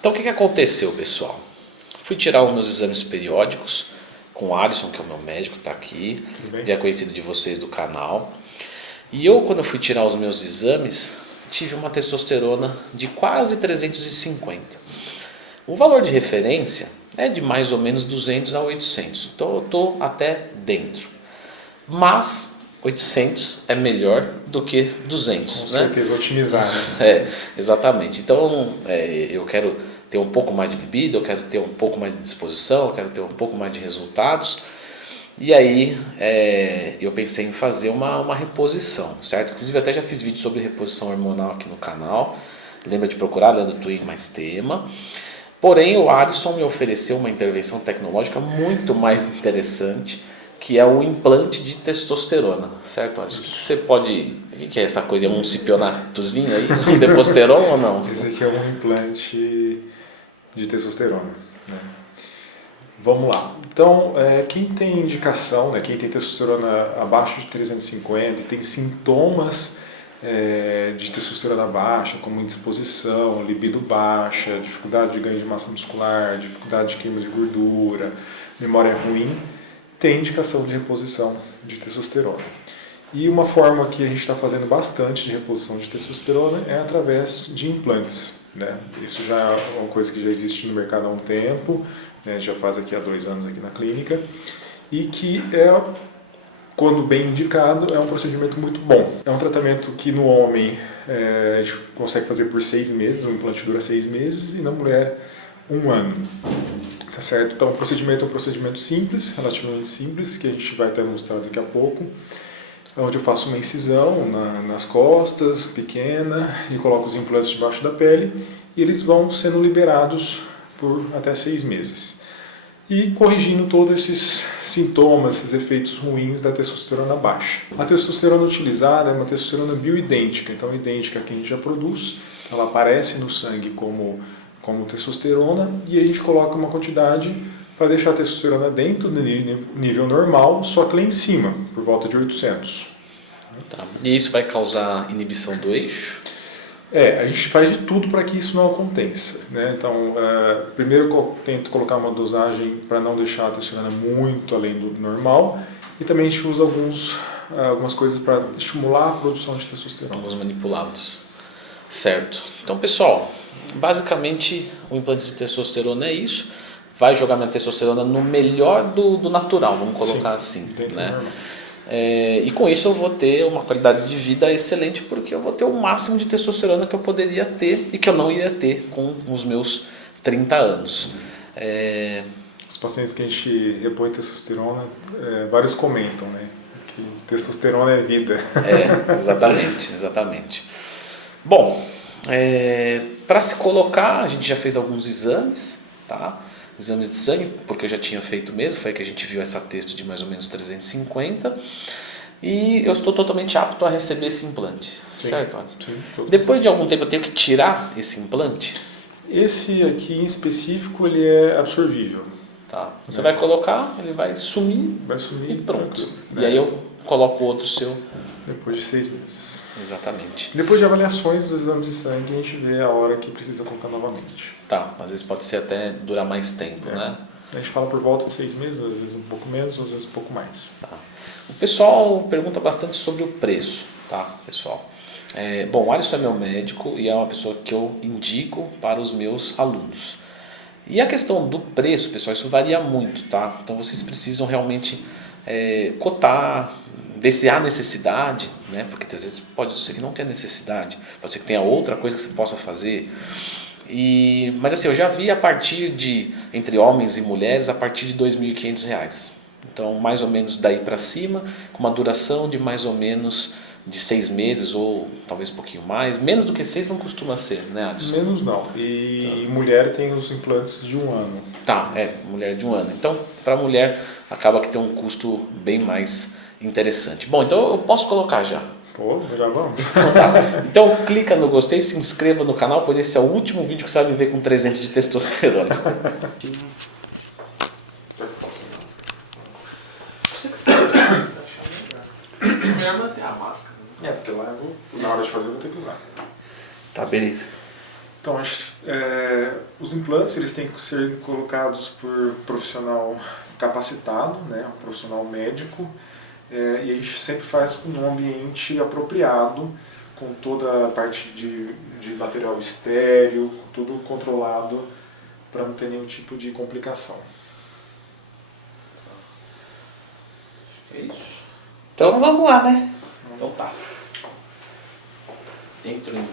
Então o que aconteceu, pessoal? Fui tirar os meus exames periódicos com o Alisson, que é o meu médico, está aqui, e é conhecido de vocês do canal. E quando eu fui tirar os meus exames, tive uma testosterona de quase 350. O valor de referência é de mais ou menos 200 a 800, então eu estou até dentro. Mas 800 é melhor do que 200, com certeza, otimizar, né? Exatamente. Então eu quero ter um pouco mais de libido, eu quero ter um pouco mais de disposição, eu quero ter um pouco mais de resultados. E aí eu pensei em fazer uma reposição, certo? Inclusive até já fiz vídeo sobre reposição hormonal aqui no canal. Lembra de procurar, Leandro Twin mais tema. Porém o Alisson me ofereceu uma intervenção tecnológica muito mais interessante, que é o implante de testosterona, certo, Alisson? Você pode... O que é essa coisa? É um cipionatozinho aí? Um deposteron ou não? Esse aqui é um implante de testosterona, né? Vamos lá. Então, quem tem indicação, né, quem tem testosterona abaixo de 350 e tem sintomas de testosterona baixa, como indisposição, libido baixa, dificuldade de ganho de massa muscular, dificuldade de queima de gordura, memória ruim, tem indicação de reposição de testosterona. E uma forma que a gente está fazendo bastante de reposição de testosterona é através de implantes, né? Isso já é uma coisa que já existe no mercado há um tempo, né? Já faz aqui há 2 anos aqui na clínica, e que quando bem indicado, é um procedimento muito bom. É um tratamento que no homem a gente consegue fazer por 6 meses, o implante dura 6 meses, e na mulher 1 ano. Tá certo? Então o procedimento é um procedimento simples, relativamente simples, que a gente vai até mostrar daqui a pouco, onde eu faço uma incisão nas costas, pequena, e coloco os implantes debaixo da pele, e eles vão sendo liberados por até 6 meses. E corrigindo todos esses sintomas, esses efeitos ruins da testosterona baixa. A testosterona utilizada é uma testosterona bioidêntica, então idêntica a que a gente já produz, ela aparece no sangue como testosterona, e a gente coloca uma quantidade para deixar a testosterona dentro do nível normal, só que lá em cima, por volta de 800. Tá. E isso vai causar inibição do eixo? A gente faz de tudo para que isso não aconteça, né? Então, primeiro eu tento colocar uma dosagem para não deixar a testosterona muito além do normal, e também a gente usa algumas coisas para estimular a produção de testosterona. Alguns manipulados. Certo. Então, pessoal, basicamente o implante de testosterona é isso. Vai jogar minha testosterona no melhor do natural, vamos colocar assim, né? E com isso eu vou ter uma qualidade de vida excelente, porque eu vou ter o máximo de testosterona que eu poderia ter e que eu não iria ter com os meus 30 anos. Os pacientes que a gente repõe testosterona, vários comentam, né, que testosterona é vida. Exatamente. Bom, para se colocar, a gente já fez alguns exames, tá? Exames de sangue, porque eu já tinha feito mesmo, foi que a gente viu essa texto de mais ou menos 350, e eu estou totalmente apto a receber esse implante, certo? Sim, depois de algum tempo eu tenho que tirar esse implante? Esse aqui em específico, ele é absorvível. Tá. Você vai colocar, ele vai sumir e pronto. E aí eu coloco outro seu. Depois de 6 meses. Exatamente. Depois de avaliações dos exames de sangue, a gente vê a hora que precisa colocar novamente. Tá, às vezes pode ser até durar mais tempo, né? A gente fala por volta de 6 meses, às vezes um pouco menos, às vezes um pouco mais. Tá. O pessoal pergunta bastante sobre o preço, tá, pessoal? Bom, o Alisson é meu médico e é uma pessoa que eu indico para os meus alunos. E a questão do preço, pessoal, isso varia muito, tá? Então vocês precisam realmente cotar, ver se há necessidade, né? Porque às vezes pode ser que não tenha necessidade, pode ser que tenha outra coisa que você possa fazer. Mas assim, eu já vi a partir de, entre homens e mulheres, a partir de R$2.500. Então mais ou menos daí para cima, com uma duração de mais ou menos de 6 meses ou talvez um pouquinho mais. Menos do que 6 não costuma ser, né, Alisson? Menos não. E mulher tem os implantes de 1 ano. Tá, mulher de 1 ano. Então, para mulher, acaba que tem um custo bem mais interessante. Bom, então eu posso colocar já. Pô, já vamos. Então clica no gostei, se inscreva no canal, pois esse é o último vídeo que você vai me ver com 300 de testosterona. Você que sabe, melhor manter a máscara. Porque lá na hora de fazer eu vou ter que usar. Tá, beleza. Então, os implantes eles têm que ser colocados por profissional capacitado, né, um profissional médico, e a gente sempre faz num ambiente apropriado, com toda a parte de material estéreo, tudo controlado para não ter nenhum tipo de complicação. É isso. Então vamos lá, né? Então tá. Entro em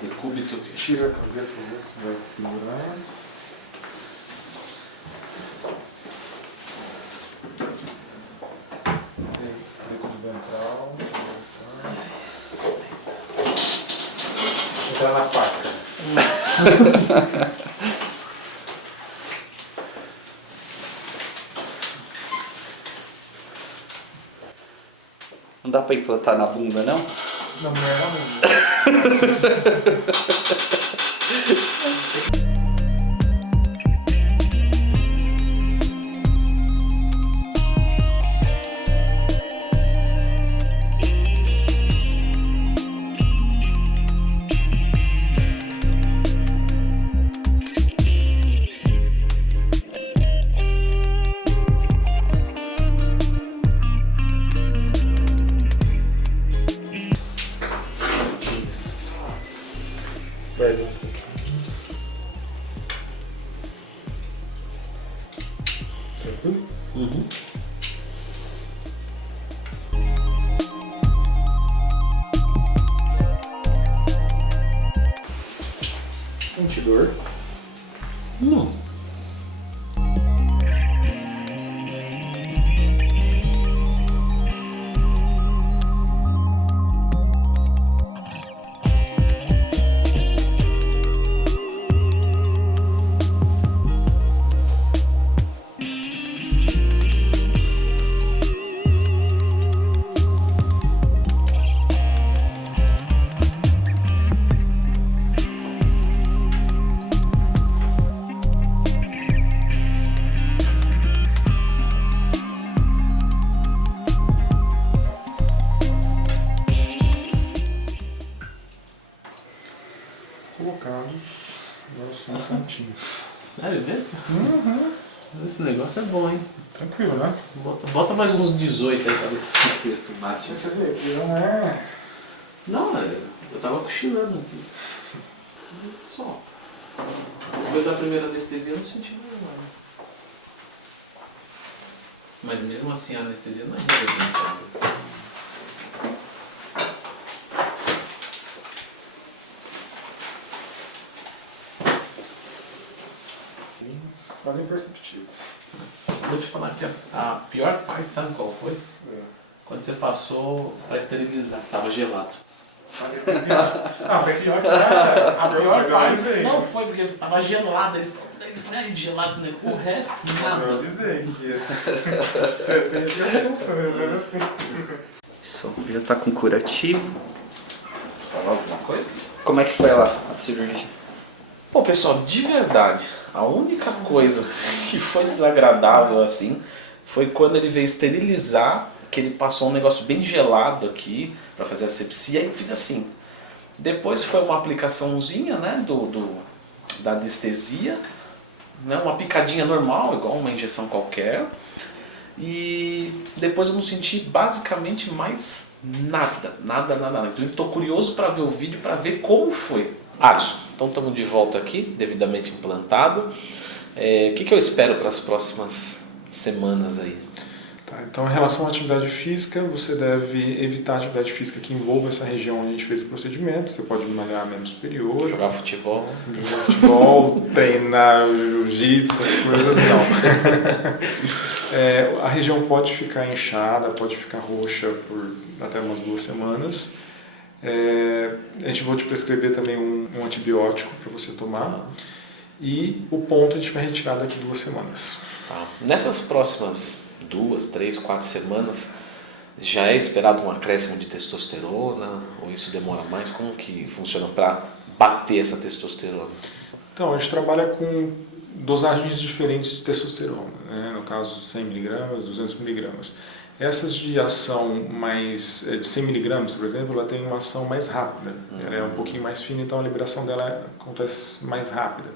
decúbito. Tira a camiseta para ver se vai pendurar. Decúbito ventral. Entrar na faca. Não dá pra implantar na bunda, não? Na mulher não. Perde um pouquinho. Tranquilo? Uhum. Sente dor? Não. Colocados. Agora só um pontinho. Sério mesmo? Uhum. Esse negócio é bom, hein? Tranquilo, né? Bota mais uns 18 aí pra ver se esse texto bate. Você vê que não é. Não, eu tava cochilando aqui. Só. Depois da primeira anestesia eu não senti nada. Mas mesmo assim a anestesia não é representada. Quase imperceptível. Vou te falar que a pior parte, sabe qual foi? Quando você passou pra esterilizar, tava gelado. Anestesia. Ah, mas pior que A pior mas eu parte avisei. não foi porque tava gelado. Ele foi aí gelado esse negócio. O resto, Mas eu nada. avisei que ia. Eu tenho que ter susto, né? Assim. Isso já tá com curativo. Falar alguma coisa? Como é que foi lá a cirurgia? Bom, pessoal, de verdade, a única coisa que foi desagradável assim foi quando ele veio esterilizar, que ele passou um negócio bem gelado aqui para fazer a asepsia e eu fiz assim. Depois foi uma aplicaçãozinha, né, da anestesia, né, uma picadinha normal, igual uma injeção qualquer. E depois eu não senti basicamente mais nada. Inclusive estou curioso para ver o vídeo para ver como foi. Alisson, então estamos de volta aqui, devidamente implantado. O que eu espero para as próximas semanas aí? Tá, então, em relação à atividade física, você deve evitar a atividade física que envolva essa região onde a gente fez o procedimento. Você pode malhar membro superior, Jogar futebol? jogar futebol, treinar jiu-jitsu, essas coisas não. A região pode ficar inchada, pode ficar roxa por até umas 2 semanas. A gente vai te prescrever também um antibiótico para você tomar. E o ponto a gente vai retirar daqui 2 semanas. Tá. Nessas próximas 2, 3, 4 semanas, já é esperado um acréscimo de testosterona? Ou isso demora mais? Como que funciona para bater essa testosterona? Então, a gente trabalha com dosagens diferentes de testosterona, né? No caso 100 mg, 200 mg. Essas de ação mais de 100 miligramas, por exemplo, ela tem uma ação mais rápida. Ela é um pouquinho mais fina, então a liberação dela acontece mais rápida.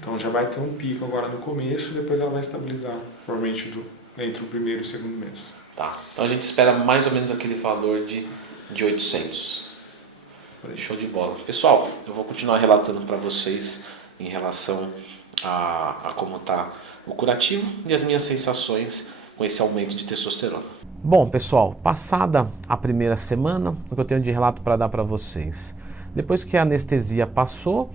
Então já vai ter um pico agora no começo e depois ela vai estabilizar, provavelmente entre o primeiro e o segundo mês. Tá, então a gente espera mais ou menos aquele valor de 800. Show de bola. Pessoal, eu vou continuar relatando para vocês em relação a como está o curativo e as minhas sensações com esse aumento de testosterona. Bom, pessoal, passada a primeira semana, o que eu tenho de relato para dar para vocês. Depois que a anestesia passou,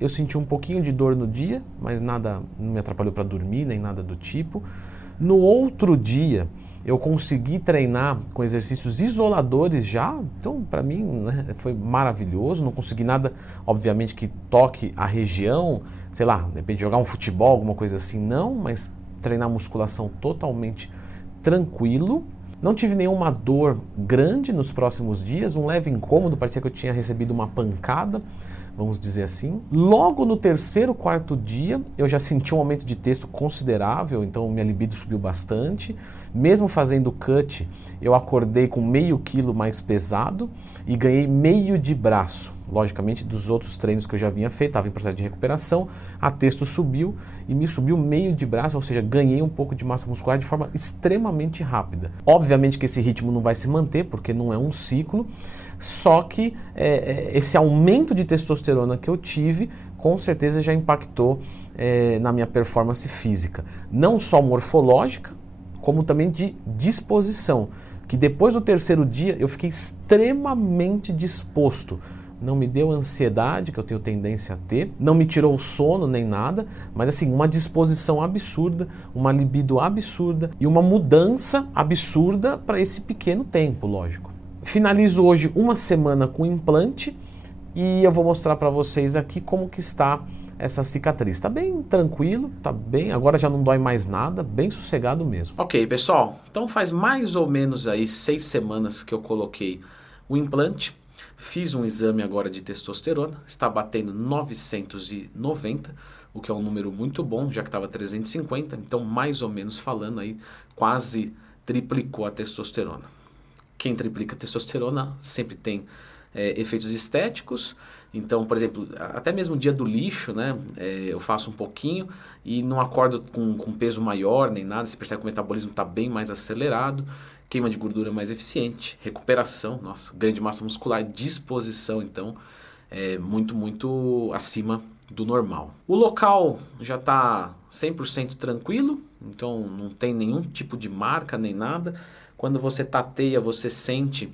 eu senti um pouquinho de dor no dia, mas nada, não me atrapalhou para dormir, nem nada do tipo. No outro dia, eu consegui treinar com exercícios isoladores já, então para mim, né, foi maravilhoso. Não consegui nada, obviamente, que toque a região, sei lá, de repente jogar um futebol, alguma coisa assim, não, mas treinar musculação totalmente tranquilo. Não tive nenhuma dor grande nos próximos dias, um leve incômodo, parecia que eu tinha recebido uma pancada, vamos dizer assim. Logo no terceiro, quarto dia, eu já senti um aumento de testo considerável, então minha libido subiu bastante. Mesmo fazendo cut, eu acordei com meio quilo mais pesado e ganhei meio de braço. Logicamente, dos outros treinos que eu já vinha feito, estava em processo de recuperação, a testo subiu e me subiu meio de braço, ou seja, ganhei um pouco de massa muscular de forma extremamente rápida. Obviamente que esse ritmo não vai se manter, porque não é um ciclo, só que esse aumento de testosterona que eu tive, com certeza já impactou na minha performance física. Não só morfológica, como também de disposição, que depois do terceiro dia eu fiquei extremamente disposto. Não me deu ansiedade, que eu tenho tendência a ter, não me tirou o sono nem nada, mas assim, uma disposição absurda, uma libido absurda e uma mudança absurda para esse pequeno tempo, lógico. Finalizo hoje uma semana com implante e eu vou mostrar para vocês aqui como que está essa cicatriz. Tá bem tranquilo, tá bem, agora já não dói mais nada, bem sossegado mesmo. Ok, pessoal, então faz mais ou menos aí 6 semanas que eu coloquei o implante, fiz um exame agora de testosterona, está batendo 990, o que é um número muito bom, já que estava 350, então mais ou menos falando aí, quase triplicou a testosterona. Quem triplica a testosterona sempre tem efeitos estéticos. Então, por exemplo, até mesmo o dia do lixo, né, eu faço um pouquinho e não acordo com peso maior nem nada, você percebe que o metabolismo está bem mais acelerado, queima de gordura mais eficiente, recuperação, nossa, ganho de massa muscular, disposição, então, muito acima do normal. O local já está 100% tranquilo, então não tem nenhum tipo de marca nem nada. Quando você tateia, você sente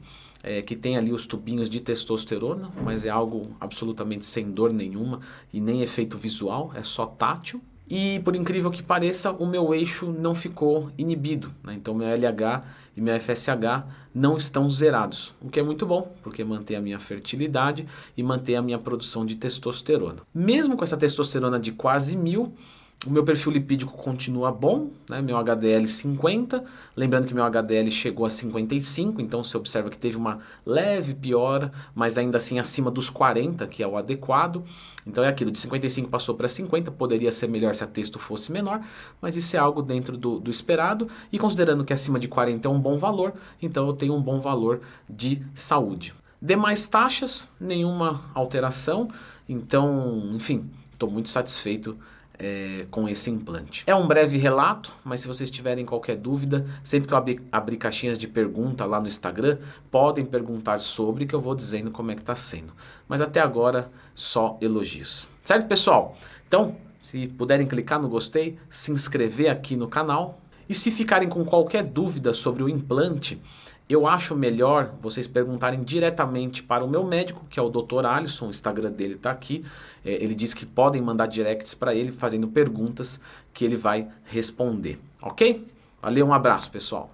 que tem ali os tubinhos de testosterona, mas é algo absolutamente sem dor nenhuma e nem efeito visual, é só tátil. E por incrível que pareça, o meu eixo não ficou inibido, né? Então meu LH e meu FSH não estão zerados, o que é muito bom, porque mantém a minha fertilidade e mantém a minha produção de testosterona. Mesmo com essa testosterona de quase 1000, o meu perfil lipídico continua bom, né? Meu HDL 50, lembrando que meu HDL chegou a 55, então você observa que teve uma leve piora, mas ainda assim acima dos 40, que é o adequado. Então é aquilo, de 55 passou para 50, poderia ser melhor se a testo fosse menor, mas isso é algo dentro do esperado, e considerando que acima de 40 é um bom valor, então eu tenho um bom valor de saúde. Demais taxas, nenhuma alteração, então, enfim, estou muito satisfeito com esse implante. É um breve relato, mas se vocês tiverem qualquer dúvida, sempre que eu abrir caixinhas de pergunta lá no Instagram, podem perguntar sobre, que eu vou dizendo como é que está sendo. Mas até agora, só elogios. Certo, pessoal? Então, se puderem clicar no gostei, se inscrever aqui no canal. E se ficarem com qualquer dúvida sobre o implante, eu acho melhor vocês perguntarem diretamente para o meu médico, que é o Dr. Alisson, o Instagram dele está aqui. Ele diz que podem mandar directs para ele fazendo perguntas que ele vai responder. Ok? Valeu, um abraço, pessoal.